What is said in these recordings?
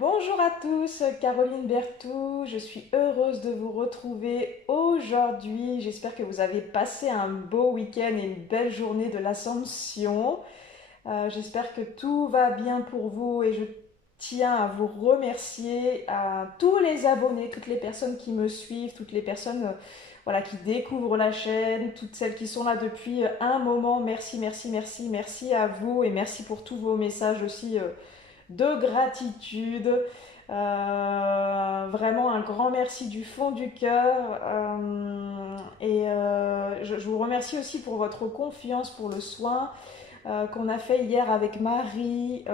Bonjour à tous, Caroline Bertou, je suis heureuse de vous retrouver aujourd'hui. J'espère que vous avez passé un beau week-end et une belle journée de l'Assomption. J'espère que tout va bien pour vous et je tiens à vous remercier à tous les abonnés, toutes les personnes qui me suivent, toutes les personnes voilà, qui découvrent la chaîne, toutes celles qui sont là depuis un moment. Merci, merci, merci, merci à vous et merci pour tous vos messages aussi de gratitude. Vraiment un grand merci du fond du cœur. Je vous remercie aussi pour votre confiance, pour le soin qu'on a fait hier avec Marie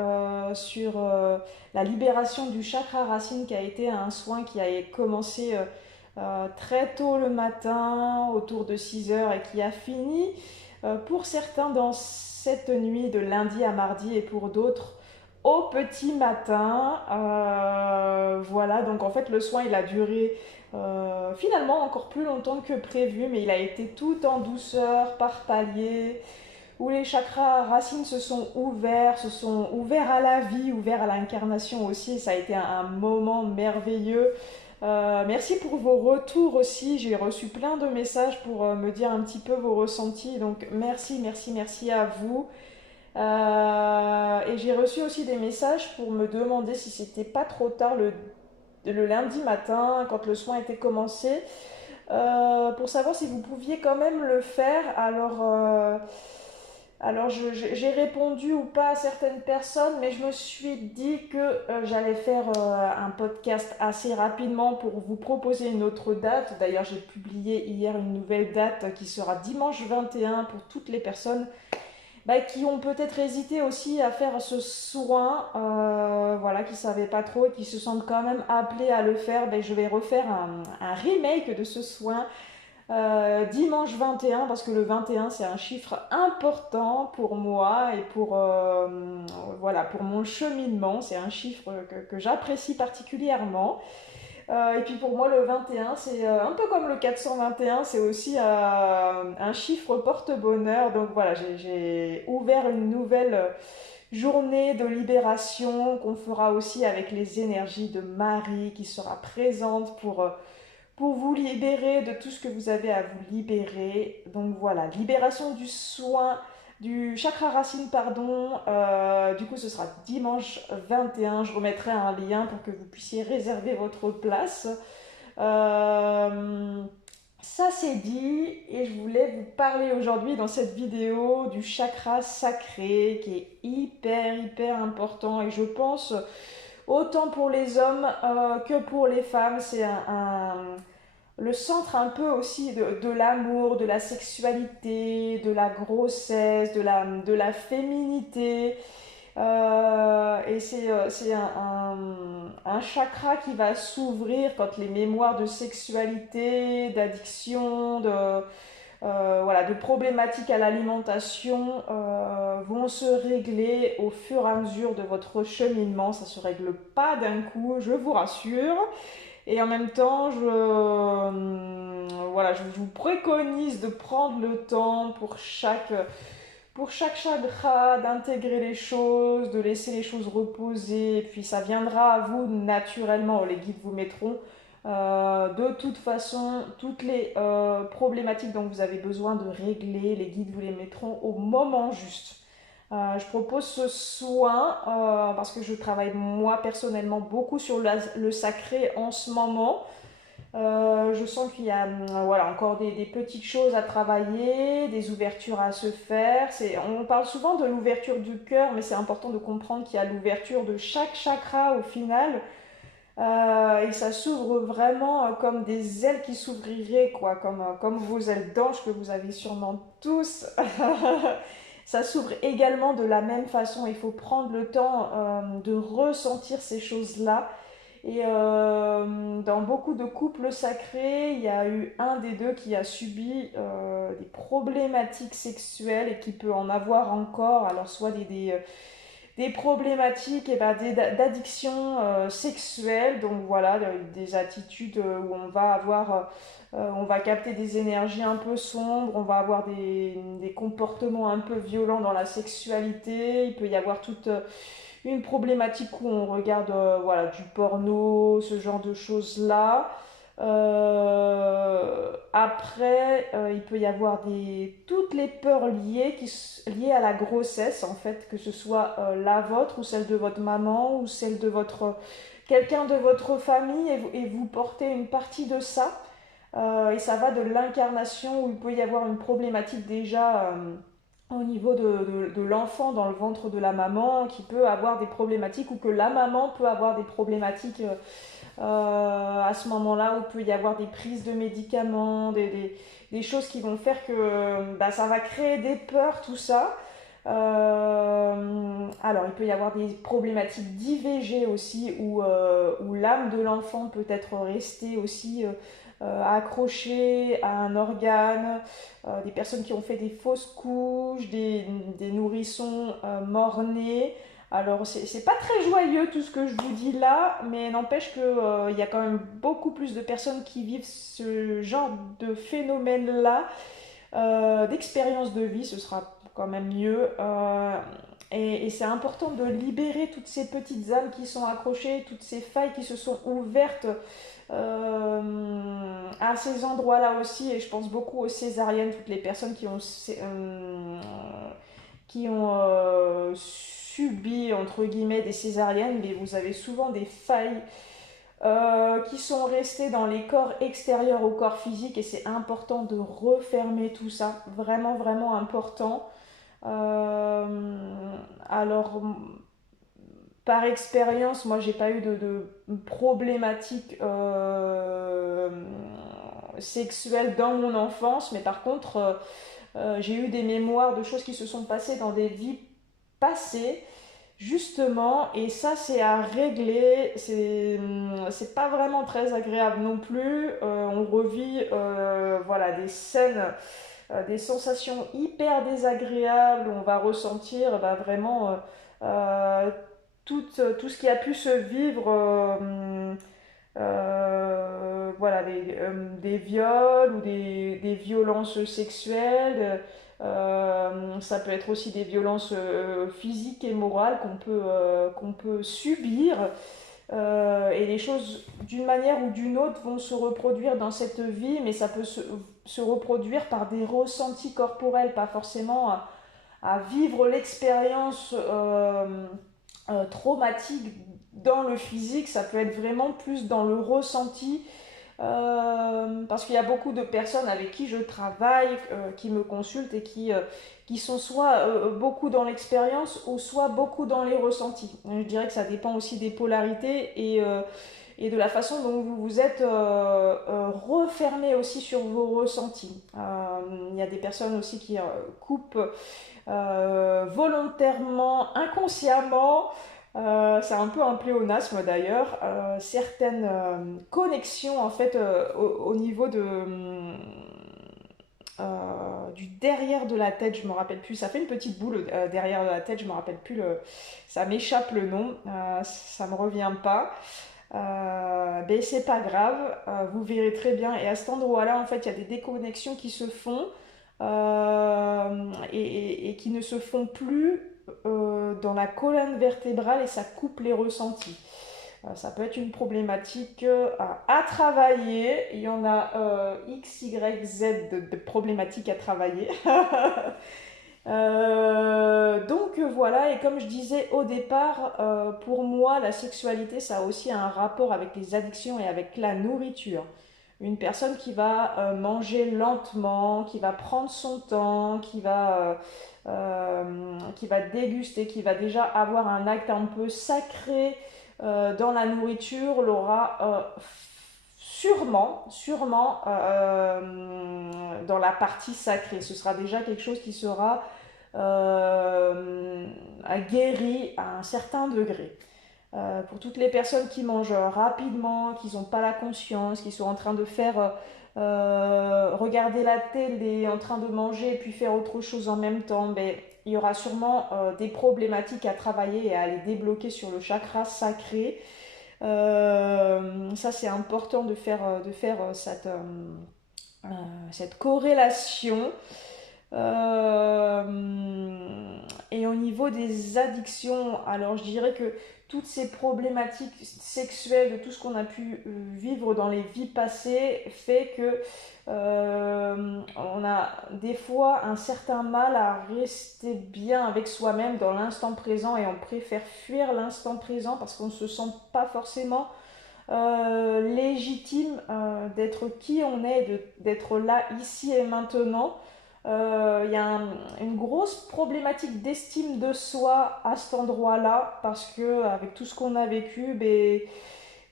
sur la libération du chakra racine, qui a été un soin qui a commencé très tôt le matin, autour de 6 heures, et qui a fini pour certains dans cette nuit de lundi à mardi et pour d'autres au petit matin. Voilà, donc en fait le soin il a duré finalement encore plus longtemps que prévu, mais il a été tout en douceur, par paliers, où les chakras racines se sont ouverts à la vie, ouverts à l'incarnation aussi. Ça a été un moment merveilleux. Merci pour vos retours aussi. J'ai reçu plein de messages pour me dire un petit peu vos ressentis. Donc merci, merci, merci à vous. Et j'ai reçu aussi des messages pour me demander si c'était pas trop tard le lundi matin, quand le soin était commencé, pour savoir si vous pouviez quand même le faire. Alors j'ai répondu ou pas à certaines personnes, mais je me suis dit que j'allais faire un podcast assez rapidement pour vous proposer une autre date. D'ailleurs, j'ai publié hier une nouvelle date qui sera dimanche 21 pour toutes les personnes qui ont peut-être hésité aussi à faire ce soin, voilà, qui ne savaient pas trop et qui se sentent quand même appelés à le faire. Je vais refaire un remake de ce soin dimanche 21, parce que le 21 c'est un chiffre important pour moi et pour, voilà, pour mon cheminement. C'est un chiffre que j'apprécie particulièrement. Et puis pour moi, le 21, c'est un peu comme le 421, c'est aussi un chiffre porte-bonheur. Donc voilà, j'ai ouvert une nouvelle journée de libération qu'on fera aussi avec les énergies de Marie, qui sera présente pour vous libérer de tout ce que vous avez à vous libérer. Donc voilà, libération du soin, du chakra racine, pardon. Du coup, ce sera dimanche 21. Je remettrai un lien pour que vous puissiez réserver votre place. Euh, Ça c'est dit, et je voulais vous parler aujourd'hui dans cette vidéo du chakra sacré, qui est hyper hyper important, et je pense autant pour les hommes que pour les femmes. C'est le centre un peu aussi de l'amour, de la sexualité, de la grossesse, de la féminité. Et c'est un chakra qui va s'ouvrir quand les mémoires de sexualité, d'addiction, voilà, de problématiques à l'alimentation vont se régler au fur et à mesure de votre cheminement. Ça ne se règle pas d'un coup, je vous rassure. Et en même temps, voilà, je vous préconise de prendre le temps pour chaque chakra, d'intégrer les choses, de laisser les choses reposer. Et puis ça viendra à vous naturellement. Les guides vous mettront de toute façon toutes les problématiques dont vous avez besoin de régler. Les guides vous les mettront au moment juste. Je propose ce soin parce que je travaille moi personnellement beaucoup sur le sacré en ce moment. Je sens qu'il y a voilà, encore des petites choses à travailler, des ouvertures à se faire. On parle souvent de l'ouverture du cœur, mais c'est important de comprendre qu'il y a l'ouverture de chaque chakra au final. Et ça s'ouvre vraiment comme des ailes qui s'ouvriraient, quoi, comme vos ailes d'ange que vous avez sûrement tous. Ça s'ouvre également de la même façon. Il faut prendre le temps de ressentir ces choses-là. Et dans beaucoup de couples sacrés, il y a eu un des deux qui a subi des problématiques sexuelles et qui peut en avoir encore. Alors soit des problématiques d'addiction sexuelle, donc voilà, des attitudes où on va capter des énergies un peu sombres, on va avoir des comportements un peu violents dans la sexualité. Il peut y avoir toute une problématique où on regarde voilà, du porno, ce genre de choses-là. Après, il peut y avoir toutes les peurs liées à la grossesse, en fait, que ce soit la vôtre ou celle de votre maman ou celle de quelqu'un de votre famille et vous portez une partie de ça. Et ça va de l'incarnation où il peut y avoir une problématique déjà au niveau de l'enfant dans le ventre de la maman qui peut avoir des problématiques ou que la maman peut avoir des problématiques à ce moment-là où il peut y avoir des prises de médicaments, des choses qui vont faire que bah, ça va créer des peurs, tout ça. Alors, il peut y avoir des problématiques d'IVG aussi, où l'âme de l'enfant peut être restée aussi accrochée à un organe, des personnes qui ont fait des fausses couches, des nourrissons morts-nés. Alors, c'est pas très joyeux tout ce que je vous dis là, mais n'empêche que, il y a quand même beaucoup plus de personnes qui vivent ce genre de phénomène-là, d'expérience de vie, ce sera quand même mieux. Et c'est important de libérer toutes ces petites âmes qui sont accrochées, toutes ces failles qui se sont ouvertes à ces endroits-là aussi. Et je pense beaucoup aux césariennes, toutes les personnes qui ont subi, entre guillemets, des césariennes, mais vous avez souvent des failles qui sont restées dans les corps extérieurs au corps physique et c'est important de refermer tout ça, vraiment vraiment important. Euh, alors, par expérience, moi j'ai pas eu de problématiques sexuelles dans mon enfance, mais par contre j'ai eu des mémoires de choses qui se sont passées dans des vies passées. Justement, et ça c'est à régler, c'est pas vraiment très agréable non plus. On revit voilà, des scènes, des sensations hyper désagréables, on va ressentir bah, vraiment euh, tout ce qui a pu se vivre, voilà, des viols ou des violences sexuelles. Ça peut être aussi des violences physiques et morales qu'on peut subir. Et les choses, d'une manière ou d'une autre, vont se reproduire dans cette vie, mais ça peut se reproduire par des ressentis corporels, pas forcément à vivre l'expérience traumatique dans le physique, ça peut être vraiment plus dans le ressenti. Parce qu'il y a beaucoup de personnes avec qui je travaille, qui me consultent et qui sont soit beaucoup dans l'expérience ou soit beaucoup dans les ressentis. Je dirais que ça dépend aussi des polarités et de la façon dont vous vous êtes refermé aussi sur vos ressentis. Il y a des personnes aussi qui coupent volontairement, inconsciemment. C'est un peu un pléonasme d'ailleurs. Certaines connexions en fait au niveau du derrière de la tête, je me rappelle plus. Ça fait une petite boule derrière de la tête, je me rappelle plus ça m'échappe le nom, ça me revient pas. Mais c'est pas grave, vous verrez très bien. Et à cet endroit-là, en fait, il y a des déconnexions qui se font et qui ne se font plus dans la colonne vertébrale et ça coupe les ressentis. Ça peut être une problématique à travailler. Il y en a X, Y, Z de problématiques à travailler. Donc voilà, et comme je disais au départ, pour moi, la sexualité, ça a aussi un rapport avec les addictions et avec la nourriture. Une personne qui va manger lentement, qui va prendre son temps, qui va déguster, qui va déjà avoir un acte un peu sacré dans la nourriture, l'aura sûrement dans la partie sacrée. Ce sera déjà quelque chose qui sera euh, guéri à un certain degré. Pour toutes les personnes qui mangent rapidement, qui n'ont pas la conscience, qui sont en train de faire regarder la télé, en train de manger et puis faire autre chose en même temps, ben, il y aura sûrement des problématiques à travailler et à aller débloquer sur le chakra sacré. Ça, c'est important de faire cette corrélation. Et au niveau des addictions, alors je dirais que toutes ces problématiques sexuelles, de tout ce qu'on a pu vivre dans les vies passées, fait que on a des fois un certain mal à rester bien avec soi-même dans l'instant présent et on préfère fuir l'instant présent parce qu'on ne se sent pas forcément légitime d'être qui on est, d'être là, ici et maintenant. Il y a une grosse problématique d'estime de soi à cet endroit-là, parce que avec tout ce qu'on a vécu,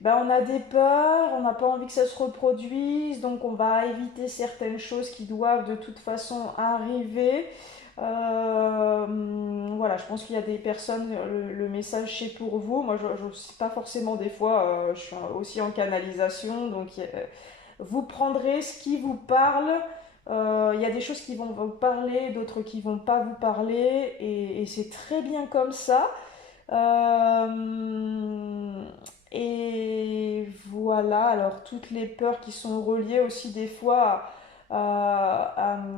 on a des peurs, on n'a pas envie que ça se reproduise, donc on va éviter certaines choses qui doivent de toute façon arriver. Voilà, je pense qu'il y a des personnes, le message c'est pour vous. Moi, je ne sais pas forcément des fois, je suis aussi en canalisation, donc vous prendrez ce qui vous parle. Il y a des choses qui vont vous parler, d'autres qui vont pas vous parler, et c'est très bien comme ça. Euh, et voilà, alors toutes les peurs qui sont reliées aussi des fois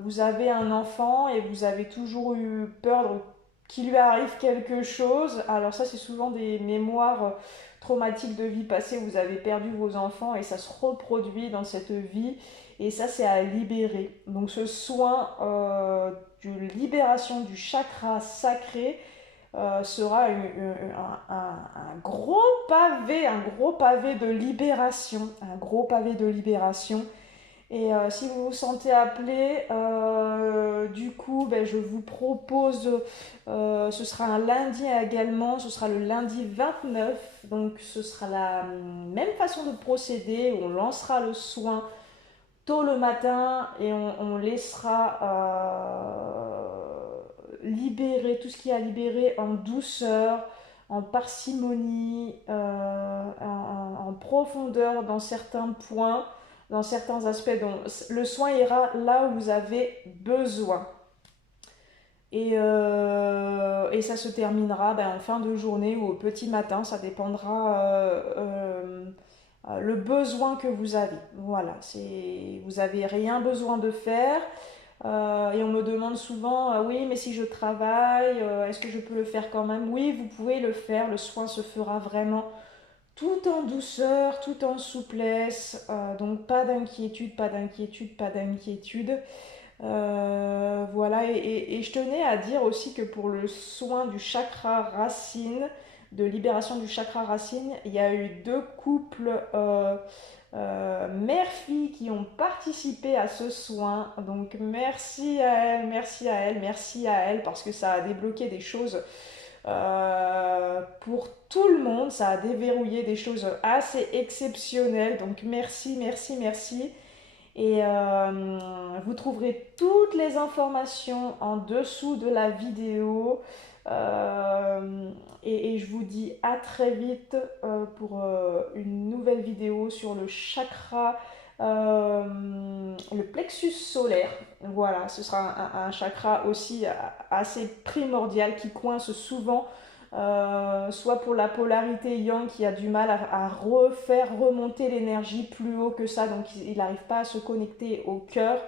vous avez un enfant et vous avez toujours eu peur qu'il lui arrive quelque chose. Alors ça, c'est souvent des mémoires traumatiques de vie passée. Vous avez perdu vos enfants et ça se reproduit dans cette vie. Et ça, c'est à libérer. Donc ce soin de libération du chakra sacré sera un gros pavé de libération, un gros pavé de libération. Et si vous vous sentez appelé, du coup, je vous propose, ce sera un lundi également, ce sera le lundi 29, donc ce sera la même façon de procéder, on lancera le soin tôt le matin et on laissera libérer tout ce qui est à libérer en douceur, en parcimonie, en profondeur dans certains points, dans certains aspects. Donc, le soin ira là où vous avez besoin. Et ça se terminera en fin de journée ou au petit matin, ça dépendra le besoin que vous avez. Voilà, vous n'avez rien besoin de faire. Et on me demande souvent, oui, mais si je travaille, est-ce que je peux le faire quand même? Oui, vous pouvez le faire, le soin se fera vraiment tout en douceur, tout en souplesse, donc pas d'inquiétude, pas d'inquiétude, pas d'inquiétude. Voilà, et je tenais à dire aussi que pour le soin du chakra racine, de libération du chakra racine, il y a eu deux couples mère-fille qui ont participé à ce soin. Donc merci à elle, merci à elle, merci à elle, parce que ça a débloqué des choses pour tout le monde, ça a déverrouillé des choses assez exceptionnelles. Donc merci, merci, merci. Et vous trouverez toutes les informations en dessous de la vidéo. Et je vous dis à très vite pour une nouvelle vidéo sur le chakra, le plexus solaire. Voilà, ce sera un chakra aussi assez primordial qui coince souvent soit pour la polarité yang qui a du mal à refaire remonter l'énergie plus haut que ça, donc il n'arrive pas à se connecter au cœur.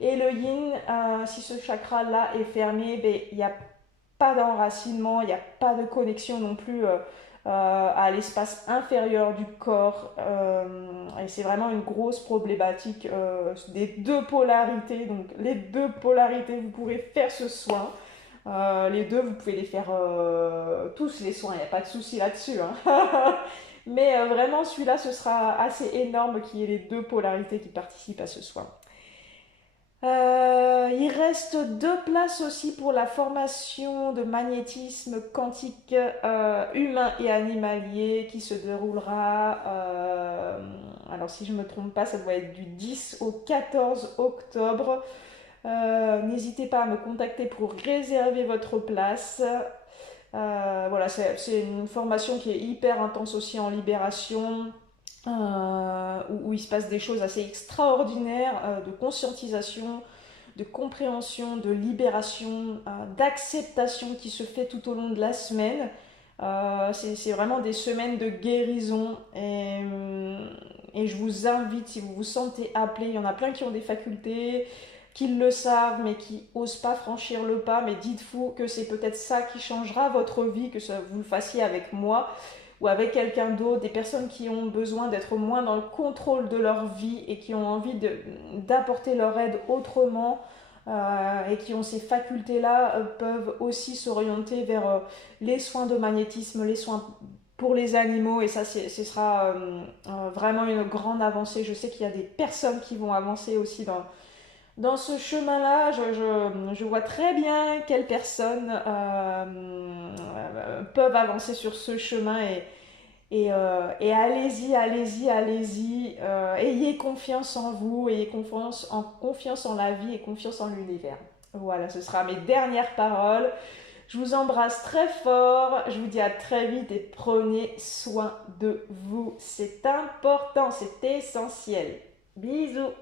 Et le yin, si ce chakra-là est fermé, il n'y a pas d'enracinement, il n'y a pas de connexion non plus à l'espace inférieur du corps. Et c'est vraiment une grosse problématique des deux polarités. Donc les deux polarités, vous pourrez faire ce soin. Les deux, vous pouvez les faire tous les soins, il n'y a pas de souci là-dessus. Hein. Mais vraiment, celui-là, ce sera assez énorme qu'il y ait les deux polarités qui participent à ce soin. Il reste deux places aussi pour la formation de magnétisme quantique humain et animalier qui se déroulera, alors si je ne me trompe pas, ça doit être du 10 au 14 octobre. N'hésitez pas à me contacter pour réserver votre place. Voilà, c'est une formation qui est hyper intense aussi en libération, où il se passe des choses assez extraordinaires de conscientisation, de compréhension, de libération, d'acceptation qui se fait tout au long de la semaine. C'est vraiment des semaines de guérison et je vous invite, si vous vous sentez appelé, il y en a plein qui ont des facultés, qui le savent mais qui osent pas franchir le pas. Mais dites-vous que c'est peut-être ça qui changera votre vie, que vous le fassiez avec moi ou avec quelqu'un d'autre, des personnes qui ont besoin d'être moins dans le contrôle de leur vie et qui ont envie d'apporter leur aide autrement. Et qui ont ces facultés-là peuvent aussi s'orienter vers les soins de magnétisme, les soins pour les animaux, et ça ce sera vraiment une grande avancée. Je sais qu'il y a des personnes qui vont avancer aussi dans ce chemin-là. Je vois très bien quelles personnes peuvent avancer sur ce chemin, et allez-y, allez-y, allez-y. Ayez confiance en vous, ayez confiance en la vie et confiance en l'univers. Voilà, ce sera mes dernières paroles. Je vous embrasse très fort, je vous dis à très vite et prenez soin de vous. C'est important, c'est essentiel. Bisous.